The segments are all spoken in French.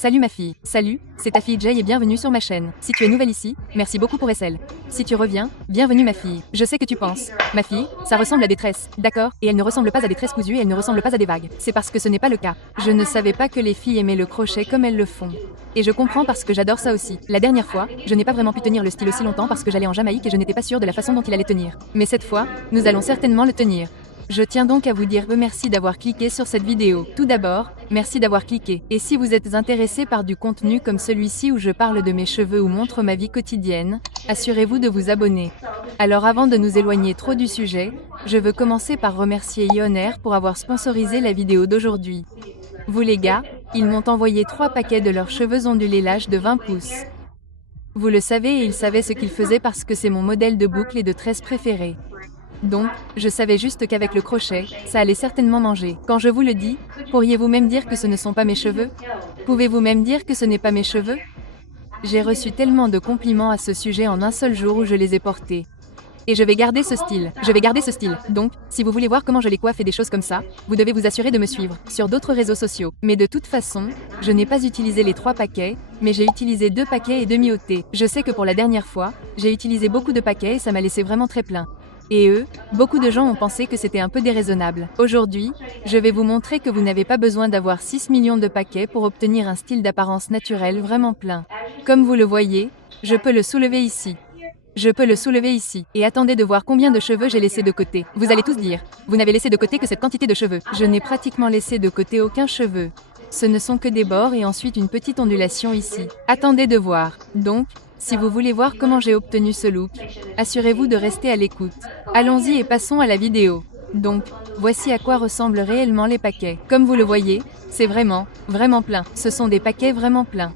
Salut ma fille. Salut, c'est ta fille Jay et bienvenue sur ma chaîne. Si tu es nouvelle ici, merci beaucoup pour SL. Si tu reviens, bienvenue ma fille. Je sais que tu penses, ma fille, ça ressemble à des tresses, d'accord, et elle ne ressemble pas à des tresses cousues et elle ne ressemble pas à des vagues. C'est parce que ce n'est pas le cas. Je ne savais pas que les filles aimaient le crochet comme elles le font. Et je comprends parce que j'adore ça aussi. La dernière fois, je n'ai pas vraiment pu tenir le style aussi longtemps parce que j'allais en Jamaïque et je n'étais pas sûre de la façon dont il allait tenir. Mais cette fois, nous allons certainement le tenir. Je tiens donc à vous dire merci d'avoir cliqué sur cette vidéo. Tout d'abord, merci d'avoir cliqué. Et si vous êtes intéressé par du contenu comme celui-ci où je parle de mes cheveux ou montre ma vie quotidienne, assurez-vous de vous abonner. Alors avant de nous éloigner trop du sujet, je veux commencer par remercier Ionair pour avoir sponsorisé la vidéo d'aujourd'hui. Vous les gars, ils m'ont envoyé 3 paquets de leurs cheveux ondulés l'âge de 20 pouces. Vous le savez et ils savaient ce qu'ils faisaient parce que c'est mon modèle de boucle et de tresse préféré. Donc, je savais juste qu'avec le crochet, ça allait certainement manger. Quand je vous le dis, pourriez-vous même dire que ce ne sont pas mes cheveux? Pouvez-vous même dire que ce n'est pas mes cheveux? J'ai reçu tellement de compliments à ce sujet en un seul jour où je les ai portés. Et je vais garder ce style. Donc, si vous voulez voir comment je les coiffe et des choses comme ça, vous devez vous assurer de me suivre sur d'autres réseaux sociaux. Mais de toute façon, je n'ai pas utilisé les 3 paquets, mais j'ai utilisé 2 paquets et demi au thé. Je sais que pour la dernière fois, j'ai utilisé beaucoup de paquets et ça m'a laissé vraiment très plein. Et beaucoup de gens ont pensé que c'était un peu déraisonnable. Aujourd'hui, je vais vous montrer que vous n'avez pas besoin d'avoir 6 millions de paquets pour obtenir un style d'apparence naturelle vraiment plein. Comme vous le voyez, je peux le soulever ici. Et attendez de voir combien de cheveux j'ai laissé de côté. Vous allez tous dire, vous n'avez laissé de côté que cette quantité de cheveux. Je n'ai pratiquement laissé de côté aucun cheveu. Ce ne sont que des bords et ensuite une petite ondulation ici. Attendez de voir. Donc, si vous voulez voir comment j'ai obtenu ce look, assurez-vous de rester à l'écoute. Allons-y et passons à la vidéo. Donc, voici à quoi ressemblent réellement les paquets. Comme vous le voyez, c'est vraiment plein. Ce sont des paquets vraiment pleins.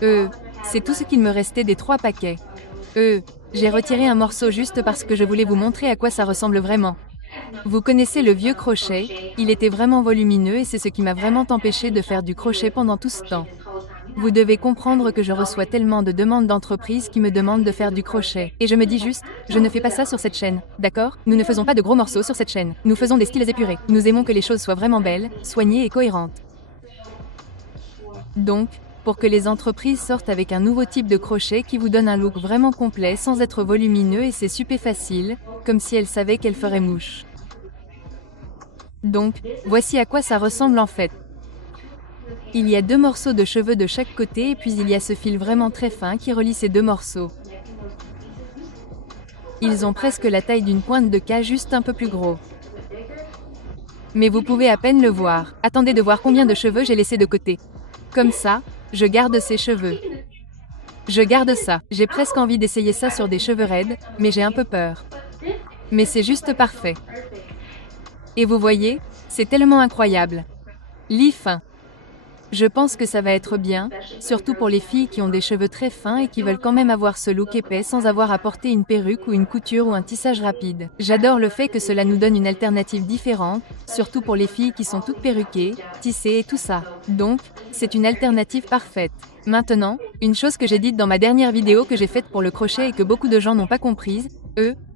C'est tout ce qu'il me restait des 3 paquets. J'ai retiré un morceau juste parce que je voulais vous montrer à quoi ça ressemble vraiment. Vous connaissez le vieux crochet, il était vraiment volumineux et c'est ce qui m'a vraiment empêché de faire du crochet pendant tout ce temps. Vous devez comprendre que je reçois tellement de demandes d'entreprises qui me demandent de faire du crochet. Et je me dis juste, je ne fais pas ça sur cette chaîne, d'accord? Nous ne faisons pas de gros morceaux sur cette chaîne. Nous faisons des styles épurés. Nous aimons que les choses soient vraiment belles, soignées et cohérentes. Donc, pour que les entreprises sortent avec un nouveau type de crochet qui vous donne un look vraiment complet sans être volumineux et c'est super facile, comme si elles savaient qu'elles feraient mouche. Donc, voici à quoi ça ressemble en fait. Il y a 2 morceaux de cheveux de chaque côté et puis il y a ce fil vraiment très fin qui relie ces 2 morceaux. Ils ont presque la taille d'une pointe de K, juste un peu plus gros. Mais vous pouvez à peine le voir. Attendez de voir combien de cheveux j'ai laissé de côté. Comme ça, je garde ces cheveux. Je garde ça. J'ai presque envie d'essayer ça sur des cheveux raides, mais j'ai un peu peur. Mais c'est juste parfait. Et vous voyez, c'est tellement incroyable. Lit fin. Je pense que ça va être bien, surtout pour les filles qui ont des cheveux très fins et qui veulent quand même avoir ce look épais sans avoir à porter une perruque ou une couture ou un tissage rapide. J'adore le fait que cela nous donne une alternative différente, surtout pour les filles qui sont toutes perruquées, tissées et tout ça. Donc, c'est une alternative parfaite. Maintenant, une chose que j'ai dite dans ma dernière vidéo que j'ai faite pour le crochet et que beaucoup de gens n'ont pas comprise,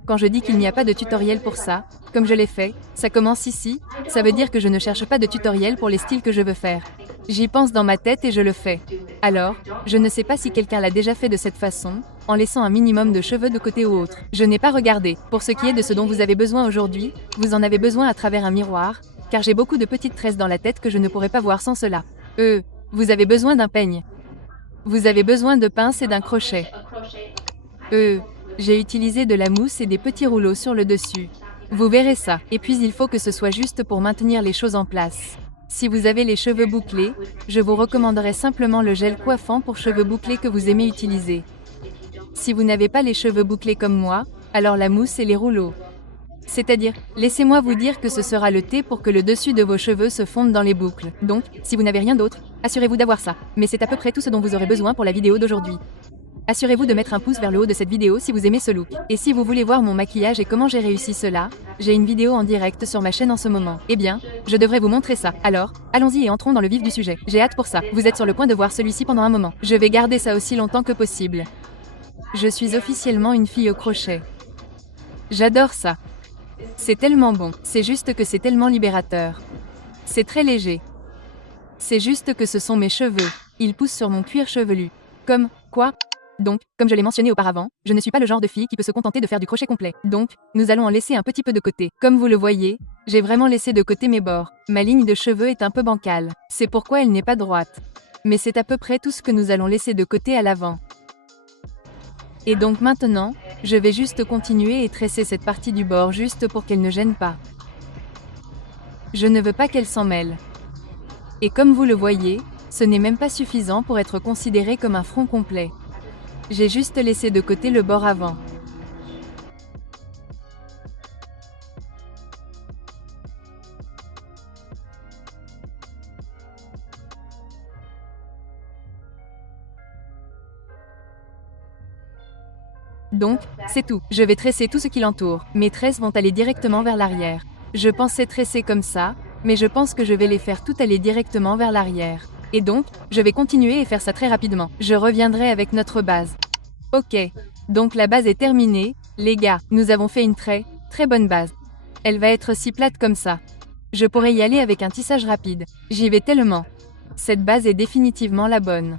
quand je dis qu'il n'y a pas de tutoriel pour ça, comme je l'ai fait, ça commence ici, ça veut dire que je ne cherche pas de tutoriel pour les styles que je veux faire. J'y pense dans ma tête et je le fais. Alors, je ne sais pas si quelqu'un l'a déjà fait de cette façon, en laissant un minimum de cheveux de côté ou autre. Je n'ai pas regardé. Pour ce qui est de ce dont vous avez besoin aujourd'hui, vous en avez besoin à travers un miroir, car j'ai beaucoup de petites tresses dans la tête que je ne pourrais pas voir sans cela. Vous avez besoin d'un peigne. Vous avez besoin de pinces et d'un crochet. J'ai utilisé de la mousse et des petits rouleaux sur le dessus. Vous verrez ça. Et puis il faut que ce soit juste pour maintenir les choses en place. Si vous avez les cheveux bouclés, je vous recommanderais simplement le gel coiffant pour cheveux bouclés que vous aimez utiliser. Si vous n'avez pas les cheveux bouclés comme moi, alors la mousse et les rouleaux. C'est-à-dire, laissez-moi vous dire que ce sera le thé pour que le dessus de vos cheveux se fonde dans les boucles. Donc, si vous n'avez rien d'autre, assurez-vous d'avoir ça. Mais c'est à peu près tout ce dont vous aurez besoin pour la vidéo d'aujourd'hui. Assurez-vous de mettre un pouce vers le haut de cette vidéo si vous aimez ce look. Et si vous voulez voir mon maquillage et comment j'ai réussi cela, j'ai une vidéo en direct sur ma chaîne en ce moment. Eh bien, je devrais vous montrer ça. Alors, allons-y et entrons dans le vif du sujet. J'ai hâte pour ça. Vous êtes sur le point de voir celui-ci pendant un moment. Je vais garder ça aussi longtemps que possible. Je suis officiellement une fille au crochet. J'adore ça. C'est tellement bon. C'est juste que c'est tellement libérateur. C'est très léger. C'est juste que ce sont mes cheveux. Il pousse sur mon cuir chevelu. Comme, quoi? Donc, comme je l'ai mentionné auparavant, je ne suis pas le genre de fille qui peut se contenter de faire du crochet complet. Donc, nous allons en laisser un petit peu de côté. Comme vous le voyez, j'ai vraiment laissé de côté mes bords. Ma ligne de cheveux est un peu bancale. C'est pourquoi elle n'est pas droite. Mais c'est à peu près tout ce que nous allons laisser de côté à l'avant. Et donc maintenant, je vais juste continuer et tresser cette partie du bord juste pour qu'elle ne gêne pas. Je ne veux pas qu'elle s'en mêle. Et comme vous le voyez, ce n'est même pas suffisant pour être considéré comme un front complet. J'ai juste laissé de côté le bord avant. Donc, c'est tout. Je vais tresser tout ce qui l'entoure. Mes tresses vont aller directement vers l'arrière. Je pensais tresser comme ça, mais je pense que je vais les faire toutes aller directement vers l'arrière. Et donc, je vais continuer et faire ça très rapidement. Je reviendrai avec notre base. Ok. Donc la base est terminée, les gars. Nous avons fait une très bonne base. Elle va être si plate comme ça. Je pourrais y aller avec un tissage rapide. J'y vais tellement. Cette base est définitivement la bonne.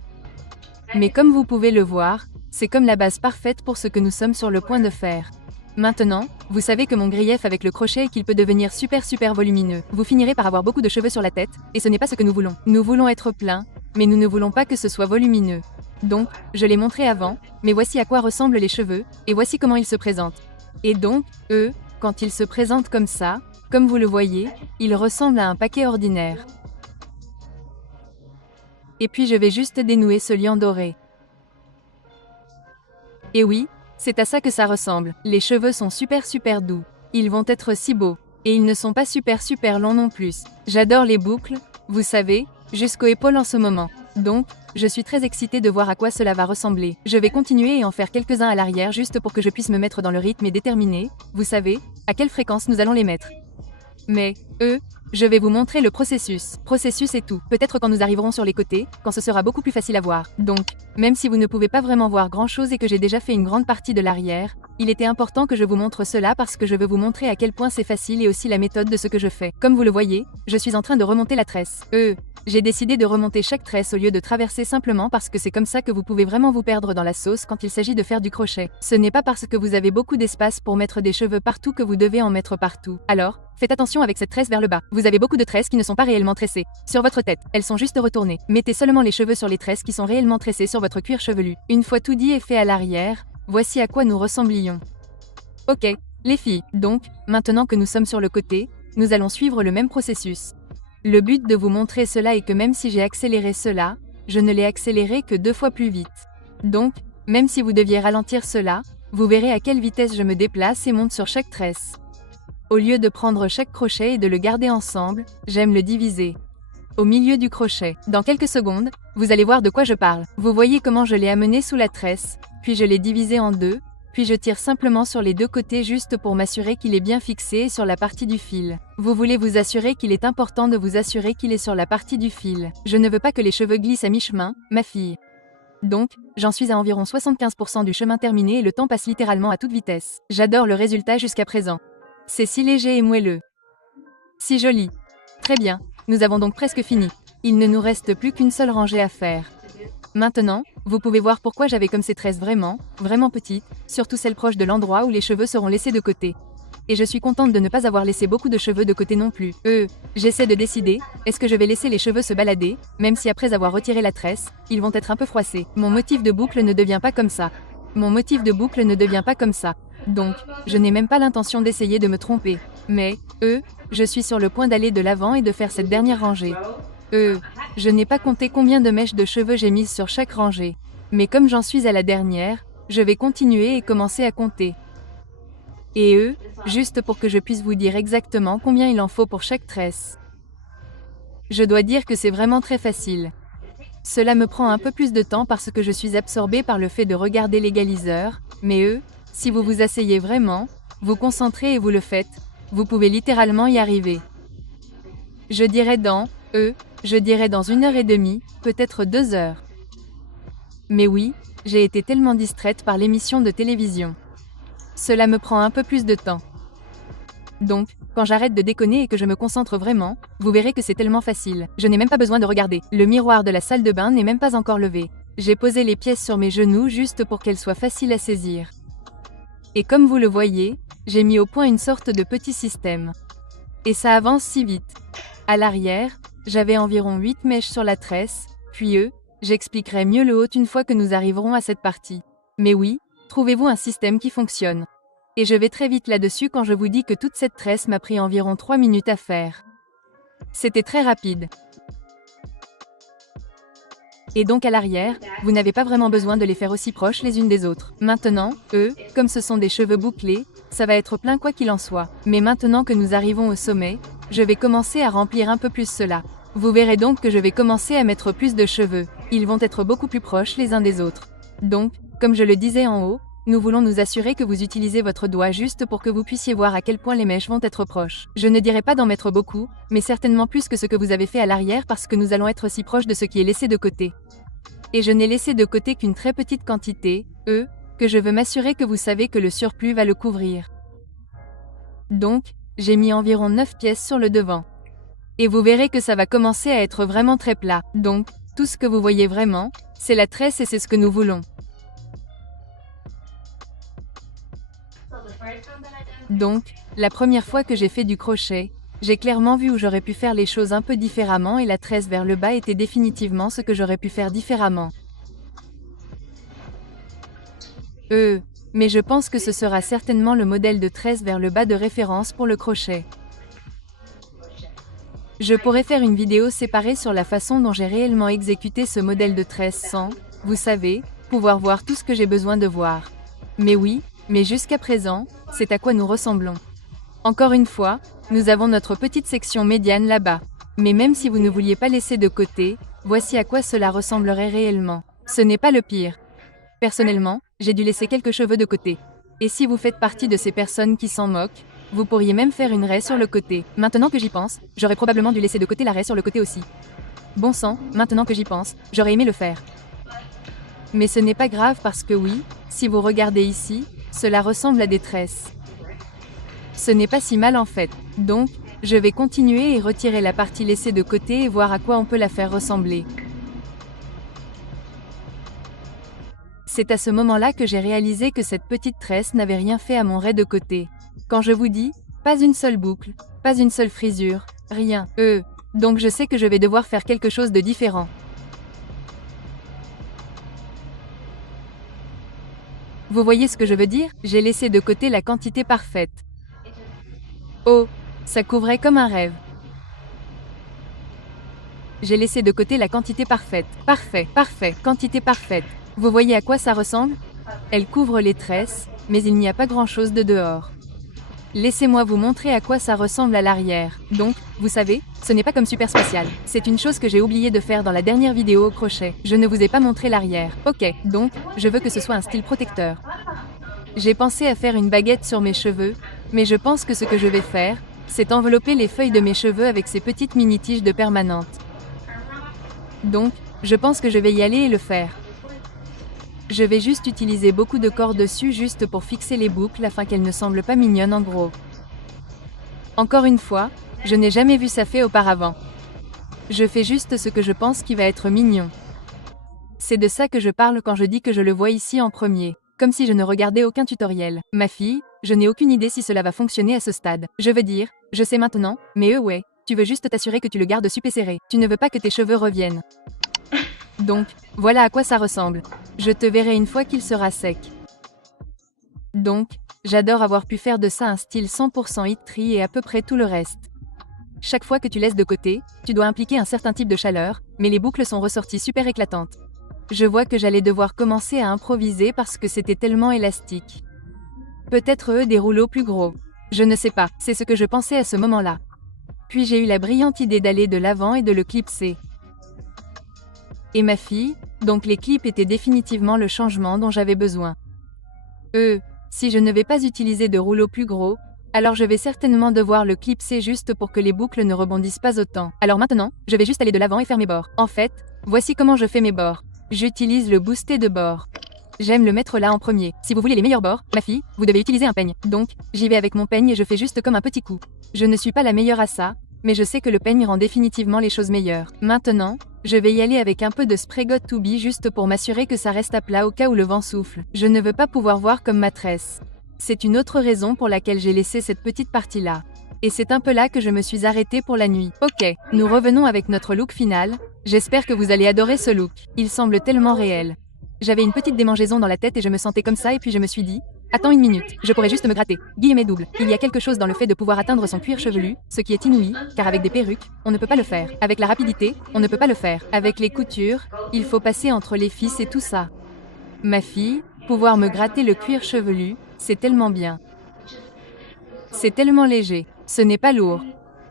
Mais comme vous pouvez le voir, c'est comme la base parfaite pour ce que nous sommes sur le point de faire. Maintenant, vous savez que mon grief avec le crochet est qu'il peut devenir super volumineux. Vous finirez par avoir beaucoup de cheveux sur la tête, et ce n'est pas ce que nous voulons. Nous voulons être pleins, mais nous ne voulons pas que ce soit volumineux. Donc, je l'ai montré avant, mais voici à quoi ressemblent les cheveux, et voici comment ils se présentent. Et donc, quand ils se présentent comme ça, comme vous le voyez, ils ressemblent à un paquet ordinaire. Et puis je vais juste dénouer ce liant doré. Et oui, c'est à ça que ça ressemble. Les cheveux sont super doux. Ils vont être si beaux. Et ils ne sont pas super longs non plus. J'adore les boucles, vous savez, jusqu'aux épaules en ce moment. Donc, je suis très excitée de voir à quoi cela va ressembler. Je vais continuer et en faire quelques-uns à l'arrière juste pour que je puisse me mettre dans le rythme et déterminer, vous savez, à quelle fréquence nous allons les mettre. Mais, je vais vous montrer le processus. Processus et tout. Peut-être quand nous arriverons sur les côtés, quand ce sera beaucoup plus facile à voir. Donc, même si vous ne pouvez pas vraiment voir grand-chose et que j'ai déjà fait une grande partie de l'arrière, il était important que je vous montre cela parce que je veux vous montrer à quel point c'est facile et aussi la méthode de ce que je fais. Comme vous le voyez, je suis en train de remonter la tresse. J'ai décidé de remonter chaque tresse au lieu de traverser simplement parce que c'est comme ça que vous pouvez vraiment vous perdre dans la sauce quand il s'agit de faire du crochet. Ce n'est pas parce que vous avez beaucoup d'espace pour mettre des cheveux partout que vous devez en mettre partout. Alors, faites attention avec cette tresse vers le bas. Vous avez beaucoup de tresses qui ne sont pas réellement tressées. Sur votre tête, elles sont juste retournées. Mettez seulement les cheveux sur les tresses qui sont réellement tressées sur votre cuir chevelu. Une fois tout dit et fait à l'arrière, voici à quoi nous ressemblions. Ok, les filles, donc, maintenant que nous sommes sur le côté, nous allons suivre le même processus. Le but de vous montrer cela est que même si j'ai accéléré cela, je ne l'ai accéléré que 2 fois plus vite. Donc, même si vous deviez ralentir cela, vous verrez à quelle vitesse je me déplace et monte sur chaque tresse. Au lieu de prendre chaque crochet et de le garder ensemble, j'aime le diviser. Au milieu du crochet. Dans quelques secondes, vous allez voir de quoi je parle. Vous voyez comment je l'ai amené sous la tresse, puis je l'ai divisé en 2, puis je tire simplement sur les 2 côtés juste pour m'assurer qu'il est bien fixé sur la partie du fil. Vous voulez vous assurer qu'il est important de vous assurer qu'il est sur la partie du fil. Je ne veux pas que les cheveux glissent à mi-chemin, ma fille. Donc, j'en suis à environ 75% du chemin terminé et le temps passe littéralement à toute vitesse. J'adore le résultat jusqu'à présent. C'est si léger et moelleux. Si joli. Très bien, nous avons donc presque fini. Il ne nous reste plus qu'une seule rangée à faire. Maintenant, vous pouvez voir pourquoi j'avais comme ces tresses vraiment petites, surtout celles proches de l'endroit où les cheveux seront laissés de côté. Et je suis contente de ne pas avoir laissé beaucoup de cheveux de côté non plus. J'essaie de décider, est-ce que je vais laisser les cheveux se balader, même si après avoir retiré la tresse, ils vont être un peu froissés. Mon motif de boucle ne devient pas comme ça. Mon motif de boucle ne devient pas comme ça. Donc, je n'ai même pas l'intention d'essayer de me tromper. Mais, je suis sur le point d'aller de l'avant et de faire cette dernière rangée. Je n'ai pas compté combien de mèches de cheveux j'ai mises sur chaque rangée. Mais comme j'en suis à la dernière, je vais continuer et commencer à compter. Et juste pour que je puisse vous dire exactement combien il en faut pour chaque tresse. Je dois dire que c'est vraiment très facile. Cela me prend un peu plus de temps parce que je suis absorbée par le fait de regarder l'égaliseur, mais si vous vous asseyez vraiment, vous concentrez et vous le faites, vous pouvez littéralement y arriver. Je dirais dans 1h30, peut-être 2 heures. Mais oui, j'ai été tellement distraite par l'émission de télévision. Cela me prend un peu plus de temps. Donc, quand j'arrête de déconner et que je me concentre vraiment, vous verrez que c'est tellement facile. Je n'ai même pas besoin de regarder. Le miroir de la salle de bain n'est même pas encore levé. J'ai posé les pièces sur mes genoux juste pour qu'elles soient faciles à saisir. Et comme vous le voyez, j'ai mis au point une sorte de petit système. Et ça avance si vite. À l'arrière, j'avais environ 8 mèches sur la tresse, puis j'expliquerai mieux le haut une fois que nous arriverons à cette partie. Mais oui, trouvez-vous un système qui fonctionne. Et je vais très vite là-dessus quand je vous dis que toute cette tresse m'a pris environ 3 minutes à faire. C'était très rapide. Et donc à l'arrière, vous n'avez pas vraiment besoin de les faire aussi proches les unes des autres. Maintenant, comme ce sont des cheveux bouclés, ça va être plein quoi qu'il en soit. Mais maintenant que nous arrivons au sommet, je vais commencer à remplir un peu plus cela. Vous verrez donc que je vais commencer à mettre plus de cheveux. Ils vont être beaucoup plus proches les uns des autres. Donc, comme je le disais en haut, nous voulons nous assurer que vous utilisez votre doigt juste pour que vous puissiez voir à quel point les mèches vont être proches. Je ne dirais pas d'en mettre beaucoup, mais certainement plus que ce que vous avez fait à l'arrière parce que nous allons être si proches de ce qui est laissé de côté. Et je n'ai laissé de côté qu'une très petite quantité, que je veux m'assurer que vous savez que le surplus va le couvrir. Donc, j'ai mis environ 9 pièces sur le devant. Et vous verrez que ça va commencer à être vraiment très plat. Donc, tout ce que vous voyez vraiment, c'est la tresse et c'est ce que nous voulons. Donc, la première fois que j'ai fait du crochet, j'ai clairement vu où j'aurais pu faire les choses un peu différemment et la tresse vers le bas était définitivement ce que j'aurais pu faire différemment. Mais je pense que ce sera certainement le modèle de tresse vers le bas de référence pour le crochet. Je pourrais faire une vidéo séparée sur la façon dont j'ai réellement exécuté ce modèle de tresse sans, vous savez, pouvoir voir tout ce que j'ai besoin de voir. Mais oui, mais jusqu'à présent, c'est à quoi nous ressemblons. Encore une fois, nous avons notre petite section médiane là-bas. Mais même si vous ne vouliez pas laisser de côté, voici à quoi cela ressemblerait réellement. Ce n'est pas le pire. Personnellement, j'ai dû laisser quelques cheveux de côté. Et si vous faites partie de ces personnes qui s'en moquent, vous pourriez même faire une raie sur le côté. Maintenant que j'y pense, j'aurais probablement dû laisser de côté la raie sur le côté aussi. Bon sang, maintenant que j'y pense, j'aurais aimé le faire. Mais ce n'est pas grave parce que oui, si vous regardez ici, cela ressemble à des tresses. Ce n'est pas si mal en fait. Donc, je vais continuer et retirer la partie laissée de côté et voir à quoi on peut la faire ressembler. C'est à ce moment-là que j'ai réalisé que cette petite tresse n'avait rien fait à mon raie de côté. Quand je vous dis, pas une seule boucle, pas une seule frisure, rien, donc je sais que je vais devoir faire quelque chose de différent. Vous voyez ce que je veux dire? J'ai laissé de côté la quantité parfaite. Oh, ça couvrait comme un rêve. J'ai laissé de côté la quantité parfaite. Parfait, parfait, quantité parfaite. Vous voyez à quoi ça ressemble? Elle couvre les tresses, mais il n'y a pas grand-chose de dehors. Laissez-moi vous montrer à quoi ça ressemble à l'arrière. Donc, vous savez, ce n'est pas comme super spécial. C'est une chose que j'ai oublié de faire dans la dernière vidéo au crochet. Je ne vous ai pas montré l'arrière. Ok, donc, je veux que ce soit un style protecteur. J'ai pensé à faire une baguette sur mes cheveux, mais je pense que ce que je vais faire, c'est envelopper les feuilles de mes cheveux avec ces petites mini-tiges de permanente. Donc, je pense que je vais y aller et le faire. Je vais juste utiliser beaucoup de corps dessus juste pour fixer les boucles afin qu'elles ne semblent pas mignonnes en gros. Encore une fois, je n'ai jamais vu ça fait auparavant. Je fais juste ce que je pense qui va être mignon. C'est de ça que je parle quand je dis que je le vois ici en premier, comme si je ne regardais aucun tutoriel. Ma fille, je n'ai aucune idée si cela va fonctionner à ce stade. Je veux dire, je sais maintenant, mais ouais, tu veux juste t'assurer que tu le gardes super serré. Tu ne veux pas que tes cheveux reviennent. Donc, voilà à quoi ça ressemble. Je te verrai une fois qu'il sera sec. Donc, j'adore avoir pu faire de ça un style 100% heat tree et à peu près tout le reste. Chaque fois que tu laisses de côté, tu dois impliquer un certain type de chaleur, mais les boucles sont ressorties super éclatantes. Je vois que j'allais devoir commencer à improviser parce que c'était tellement élastique. Peut-être des rouleaux plus gros. Je ne sais pas, c'est ce que je pensais à ce moment-là. Puis j'ai eu la brillante idée d'aller de l'avant et de le clipser. Et ma fille, donc les clips étaient définitivement le changement dont j'avais besoin. Si je ne vais pas utiliser de rouleau plus gros, alors je vais certainement devoir le clipser juste pour que les boucles ne rebondissent pas autant. Alors maintenant, je vais juste aller de l'avant et faire mes bords. En fait, voici comment je fais mes bords. J'utilise le boosté de bord. J'aime le mettre là en premier. Si vous voulez les meilleurs bords, ma fille, vous devez utiliser un peigne. Donc, j'y vais avec mon peigne et je fais juste comme un petit coup. Je ne suis pas la meilleure à ça, mais je sais que le peigne rend définitivement les choses meilleures. Maintenant, je vais y aller avec un peu de spray Got To Be juste pour m'assurer que ça reste à plat au cas où le vent souffle. Je ne veux pas pouvoir voir comme ma tresse. C'est une autre raison pour laquelle j'ai laissé cette petite partie-là. Et c'est un peu là que je me suis arrêtée pour la nuit. Ok, nous revenons avec notre look final. J'espère que vous allez adorer ce look. Il semble tellement réel. J'avais une petite démangeaison dans la tête et je me sentais comme ça et puis je me suis dit, attends une minute, je pourrais juste me gratter. Guillemets double. Il y a quelque chose dans le fait de pouvoir atteindre son cuir chevelu, ce qui est inouï, car avec des perruques, on ne peut pas le faire. Avec la rapidité, on ne peut pas le faire. Avec les coutures, il faut passer entre les fils et tout ça. Ma fille, pouvoir me gratter le cuir chevelu, c'est tellement bien. C'est tellement léger. Ce n'est pas lourd.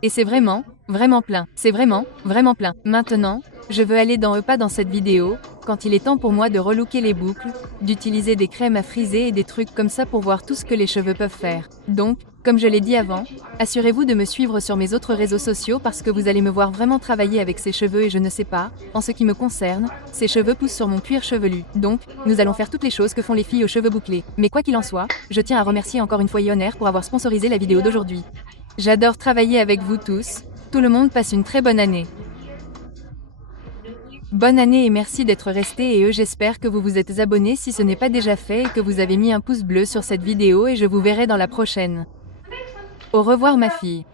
Et c'est vraiment, vraiment plein. C'est vraiment, vraiment plein. Maintenant, je veux aller dans pas dans cette vidéo, quand il est temps pour moi de relooker les boucles, d'utiliser des crèmes à friser et des trucs comme ça pour voir tout ce que les cheveux peuvent faire. Donc, comme je l'ai dit avant, assurez-vous de me suivre sur mes autres réseaux sociaux parce que vous allez me voir vraiment travailler avec ces cheveux et je ne sais pas, en ce qui me concerne, ces cheveux poussent sur mon cuir chevelu. Donc, nous allons faire toutes les choses que font les filles aux cheveux bouclés. Mais quoi qu'il en soit, je tiens à remercier encore une fois Ionair pour avoir sponsorisé la vidéo d'aujourd'hui. J'adore travailler avec vous tous. Tout le monde passe une très bonne année. Bonne année et merci d'être resté et j'espère que vous vous êtes abonnés si ce n'est pas déjà fait et que vous avez mis un pouce bleu sur cette vidéo et je vous verrai dans la prochaine. Au revoir ma fille.